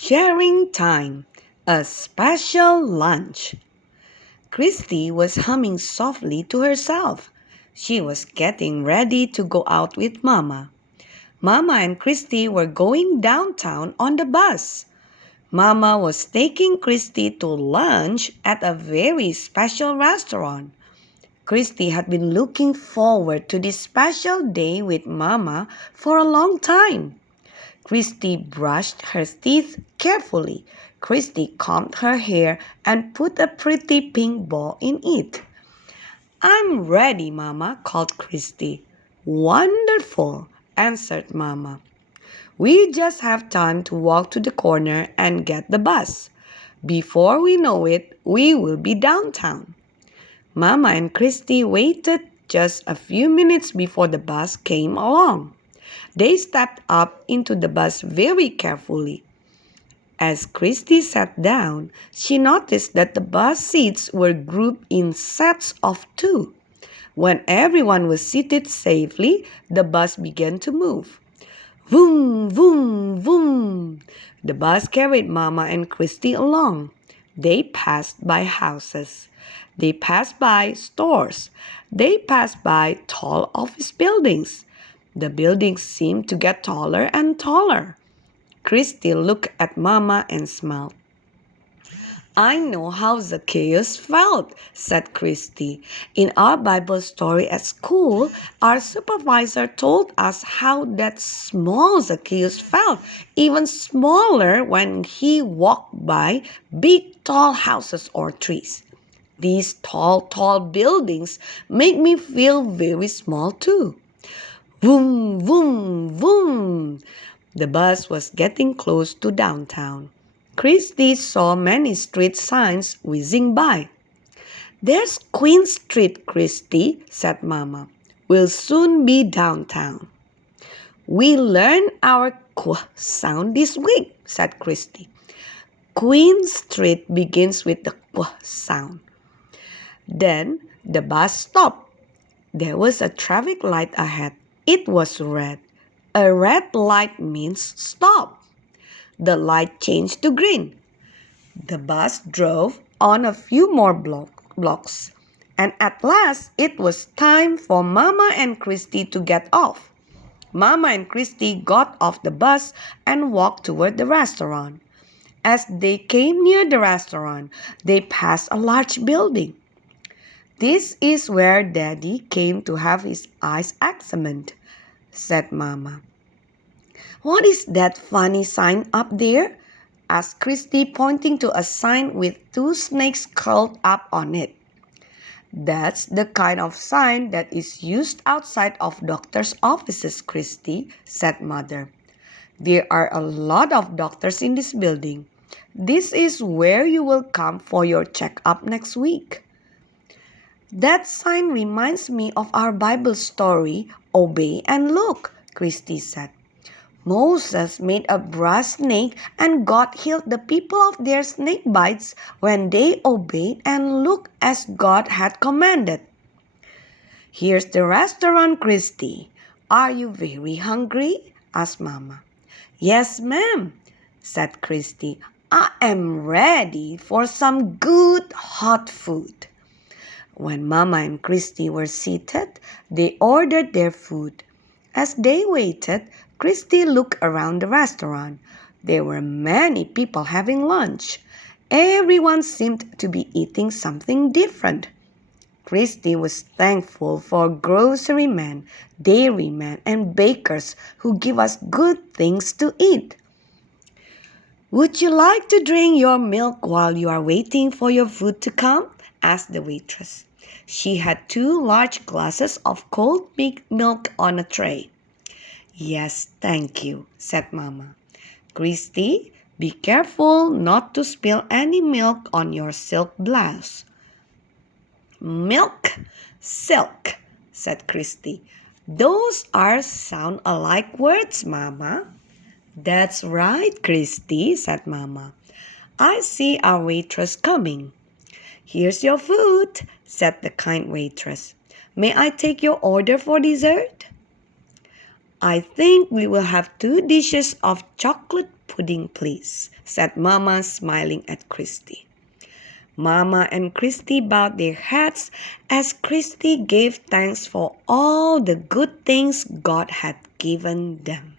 Sharing time, a special lunch. Christy was humming softly to herself. She was getting ready to go out with Mama. Mama and Christy were going downtown on the bus. Mama was taking Christy to lunch at a very special restaurant. Christy had been looking forward to this special day with Mama for a long time. Christy brushed her teeth carefully. Christy combed her hair and put a pretty pink bow in it. "I'm ready, Mama," called Christy. "Wonderful," answered Mama. "We just have time to walk to the corner and get the bus. Before we know it, we will be downtown." Mama and Christy waited just a few minutes before the bus came along. They stepped up into the bus very carefully. As Christy sat down, she noticed that the bus seats were grouped in sets of two. When everyone was seated safely, the bus began to move. Vroom, vroom, vroom. The bus carried Mama and Christy along. They passed by houses. They passed by stores. They passed by tall office buildings. The buildings seemed to get taller and taller. Christy looked at Mama and smiled. "I know how Zacchaeus felt," said Christy. "In our Bible story at school, our supervisor told us how that small Zacchaeus felt, even smaller when he walked by big tall houses or trees. These tall buildings make me feel very small too." Vroom, vroom, vroom. The bus was getting close to downtown. Christy saw many street signs whizzing by. "There's Queen Street, Christy," said Mama. "We'll soon be downtown." "We learned our qu sound this week," said Christy. Queen Street begins with the qu sound. Then the bus stopped. There was a traffic light ahead. It was red. A red light means stop. The light changed to green. The bus drove on a few more blocks. And at last, it was time for Mama and Christy to get off. Mama and Christy got off the bus and walked toward the restaurant. As they came near the restaurant, they passed a large building. "This is where Daddy came to have his eyes examined," said Mama. "What is that funny sign up there?" asked Christy, pointing to a sign with two snakes curled up on it. "That's the kind of sign that is used outside of doctors' offices, Christy," said Mother. "There are a lot of doctors in this building. This is where you will come for your checkup next week." "That sign reminds me of our Bible story, Obey and Look," Christy said. "Moses made a brass snake and God healed the people of their snake bites when they obeyed and looked as God had commanded." "Here's the restaurant, Christy. Are you very hungry?" asked Mama. "Yes, ma'am," said Christy. "I am ready for some good hot food." When Mama and Christy were seated, they ordered their food. As they waited, Christy looked around the restaurant. There were many people having lunch. Everyone seemed to be eating something different. Christy was thankful for grocerymen, dairymen, and bakers who give us good things to eat. "Would you like to drink your milk while you are waiting for your food to come?" asked the waitress. She had two large glasses of cold milk on a tray. "Yes, thank you," said Mama. "Christy, be careful not to spill any milk on your silk blouse." "Milk, silk," said Christy. "Those sound alike words, Mama." "That's right, Christy," said Mama. "I see our waitress coming." "Here's your food," said the kind waitress. "May I take your order for dessert?" "I think we will have 2 dishes of chocolate pudding, please," said Mama, smiling at Christy. Mama and Christy bowed their heads as Christy gave thanks for all the good things God had given them.